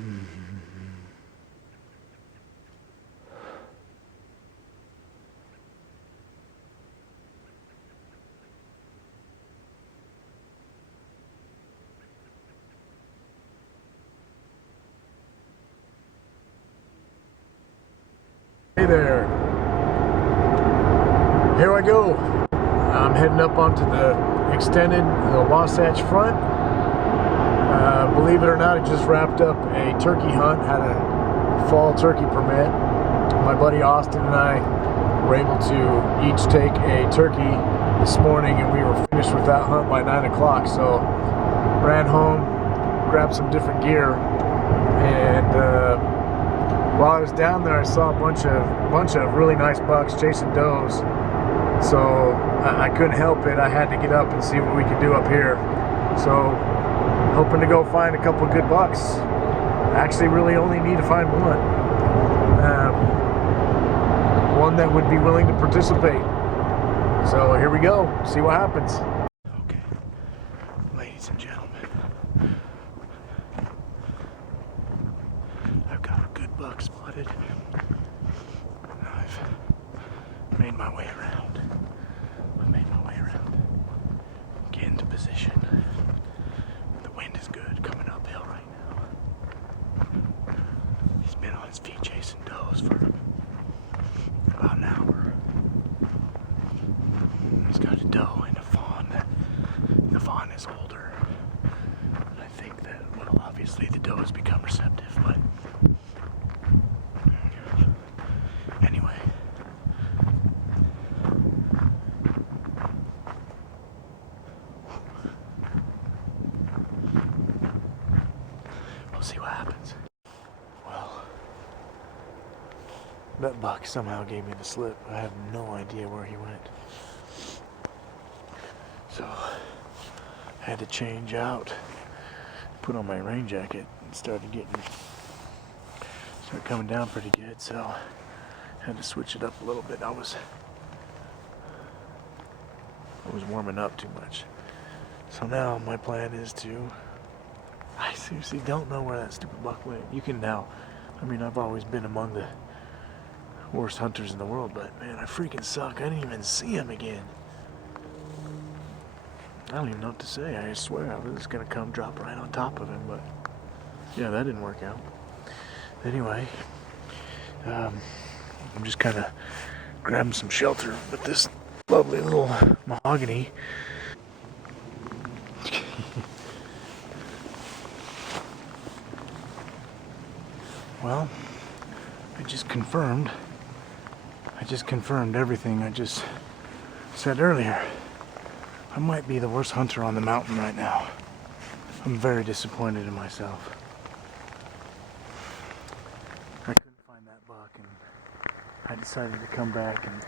Hey there. Here I go. I'm heading up onto the Wasatch Front. Believe it or not, I just wrapped up a turkey hunt, had a fall turkey permit. My buddy Austin and I were able to each take a turkey this morning, and we were finished with that hunt by 9 o'clock. So ran home, grabbed some different gear, and while I was down there, I saw a bunch of really nice bucks chasing does. So I couldn't help it. I had to get up and see what we could do up here. So hoping to go find a couple of good bucks. Actually, really only need to find one. One that would be willing to participate. So here we go. See what happens. Okay, ladies and gentlemen, I've got a good buck spotted. I've made my way around. Get into position. The wind is good, coming uphill right now. He's been on his feet chasing does for about an hour. He's got a doe and a fawn. The fawn is older. I think that, well, obviously the doe has become receptive, but anyway. We'll see what happens. Well, that buck somehow gave me the slip. I have no idea where he went. So I had to change out, put on my rain jacket, and started coming down pretty good. So I had to switch it up a little bit. I was warming up too much. So now my plan is to, I seriously don't know where that stupid buck went. You can now, I mean, I've always been among the worst hunters in the world, but man, I freaking suck. I didn't even see him again. I don't even know what to say. I swear I was just gonna come drop right on top of him, but yeah, that didn't work out. Anyway, I'm just kind of grabbing some shelter with this lovely little mahogany. Well, I just confirmed everything I just said earlier. I might be the worst hunter on the mountain right now. I'm very disappointed in myself. I couldn't find that buck, and I decided to come back and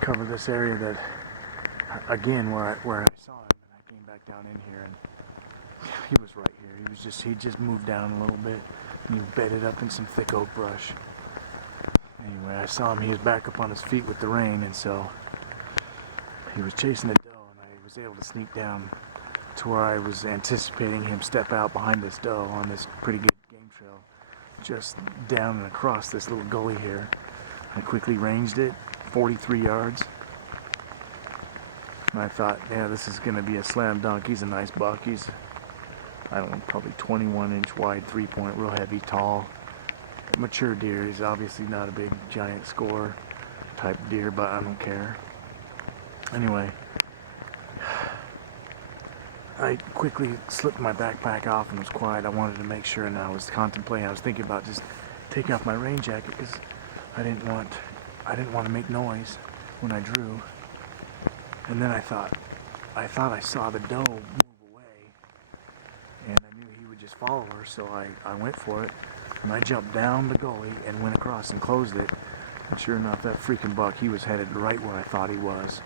cover this area that, again, where I saw him, and I came back down in here, and he was right here. He just moved down a little bit, and he bedded up in some thick oak brush. Anyway, I saw him. He was back up on his feet with the rain, and so he was chasing the doe, and I was able to sneak down to where I was anticipating him step out behind this doe on this pretty good game trail, just down and across this little gully here. I quickly ranged it, 43 yards. And I thought, yeah, this is going to be a slam dunk. He's a nice buck. He's, I don't know, probably 21-inch wide, 3-point, real heavy, tall, mature deer. He's obviously not a big, giant score type deer, but I don't care. Anyway, I quickly slipped my backpack off and was quiet. I wanted to make sure, and I was contemplating. I was thinking about just taking off my rain jacket because I didn't want to make noise when I drew. And then I thought I saw the doe move away, and I knew he would just follow her, so I went for it, and I jumped down the gully and went across and closed it. And sure enough, that freaking buck, he was headed right where I thought he was.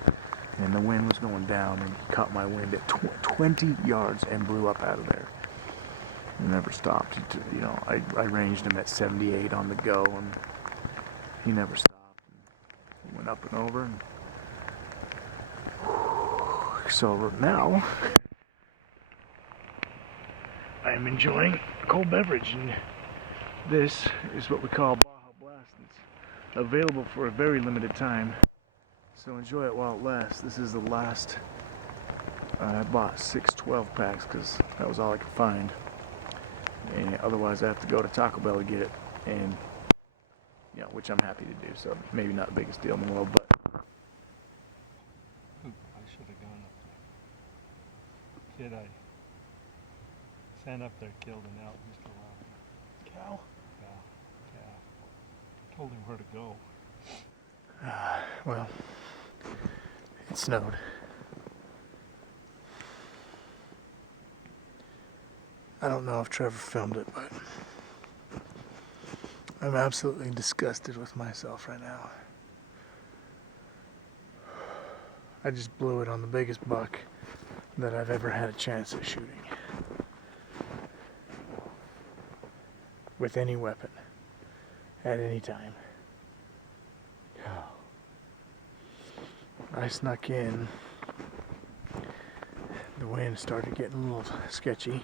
And the wind was going down, and he caught my wind at 20 yards and blew up out of there. He never stopped. I ranged him at 78 on the go, and he never stopped. He went up and over. And so now, I I'm enjoying a cold beverage, and this is what we call Baja Blast. It's available for a very limited time, so enjoy it while it lasts. This is the last. I bought 6 12 packs because that was all I could find, and otherwise I have to go to Taco Bell to get it, and which I'm happy to do. So maybe not the biggest deal in the world, but I should have gone up there. Did I? Sent up there, killed an elk just a while. cow. Yeah. Told him where to go. Well, it snowed. I don't know if Trevor filmed it, but I'm absolutely disgusted with myself right now. I just blew it on the biggest buck that I've ever had a chance at shooting. With any weapon. At any time. I snuck in. The wind started getting a little sketchy.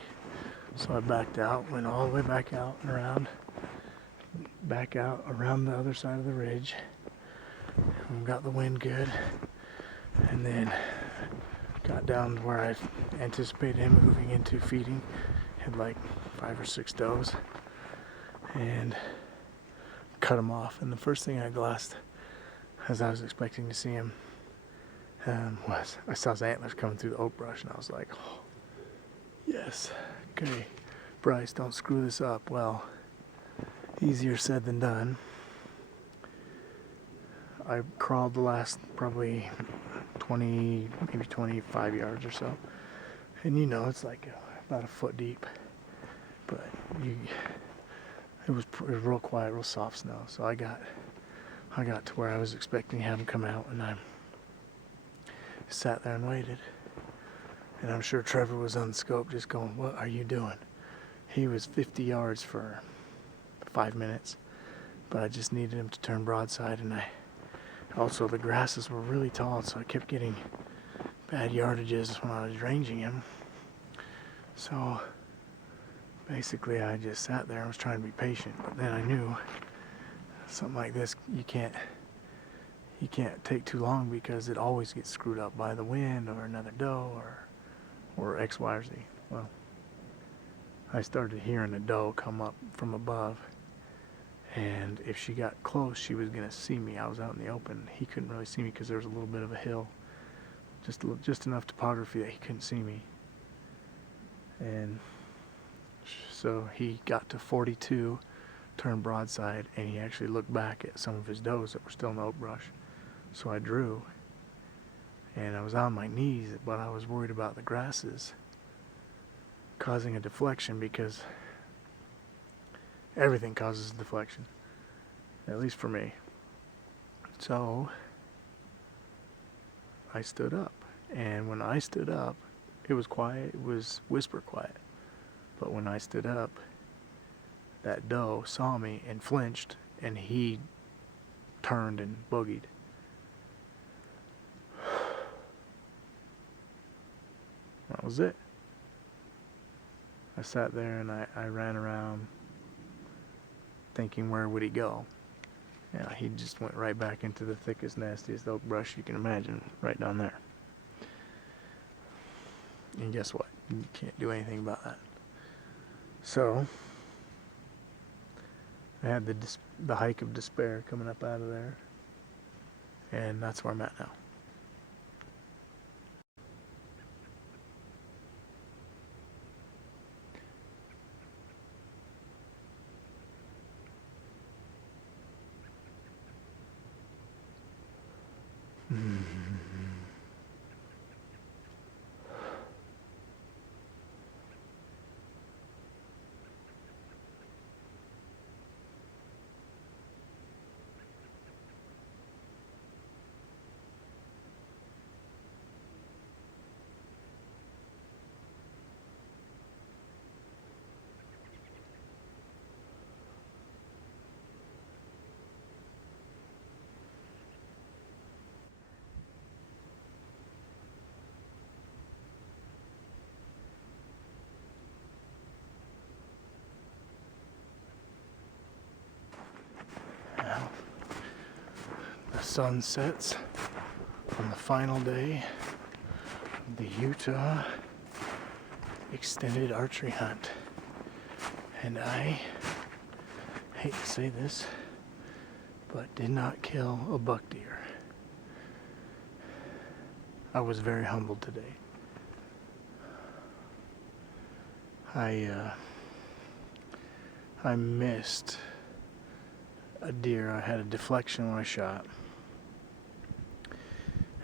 So I backed out, went all the way back out and around. Back out around the other side of the ridge. And got the wind good. And then got down to where I anticipated him moving into feeding. Had like 5 or 6 does. And cut him off. And the first thing I glassed, as I was expecting to see him, was I saw his antlers coming through the oak brush, and I was like, oh, yes, okay, Bryce, don't screw this up. Well, easier said than done. I crawled the last probably 20, maybe 25 yards or so, and it's like about a foot deep, but it was real quiet, real soft snow. So I got to where I was expecting to have him come out, and I sat there and waited. And I'm sure Trevor was on the scope just going, what are you doing? He was 50 yards for 5 minutes, but I just needed him to turn broadside, and also the grasses were really tall, so I kept getting bad yardages when I was ranging him. So basically I just sat there and was trying to be patient, but then I knew something like this, you can't take too long, because it always gets screwed up by the wind or another doe or X, Y, or Z. Well, I started hearing a doe come up from above, and if she got close, she was gonna see me. I was out in the open. He couldn't really see me because there was a little bit of a hill, just enough topography that he couldn't see me. And so he got to 42, turned broadside, and he actually looked back at some of his does that were still in the oak brush. So I drew, and I was on my knees, but I was worried about the grasses causing a deflection, because everything causes a deflection, at least for me. So I stood up, and when I stood up, it was quiet, it was whisper quiet. But when I stood up, that doe saw me and flinched, and he turned and boogied. That was it. I sat there and I ran around thinking, where would he go? Yeah, he just went right back into the thickest, nastiest oak brush you can imagine, right down there. And guess what? You can't do anything about that. So I had the hike of despair coming up out of there, and that's where I'm at now. sun sets on the final day of the Utah extended archery hunt. And I hate to say this, but did not kill a buck deer. I was very humbled today. I missed a deer. I had a deflection when I shot.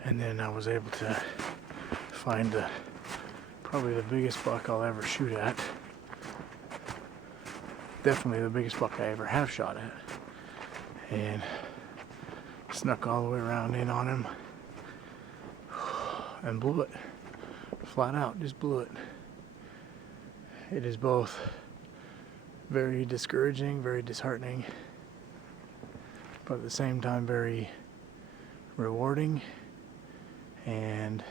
And then I was able to find probably the biggest buck I'll ever shoot at. Definitely the biggest buck I ever have shot at. And snuck all the way around in on him and blew it. Flat out, just blew it. It is both very discouraging, very disheartening, but at the same time very rewarding and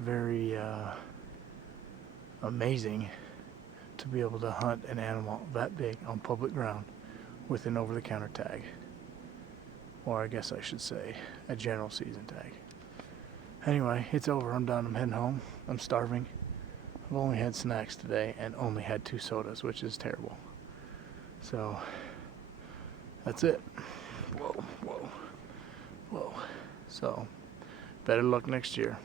very amazing to be able to hunt an animal that big on public ground with an over-the-counter tag, or I guess I should say a general season tag. Anyway, it's over. I'm done. I'm heading home. I'm starving. I've only had snacks today and only had 2 sodas, which is terrible. So that's it. Whoa. So better luck next year.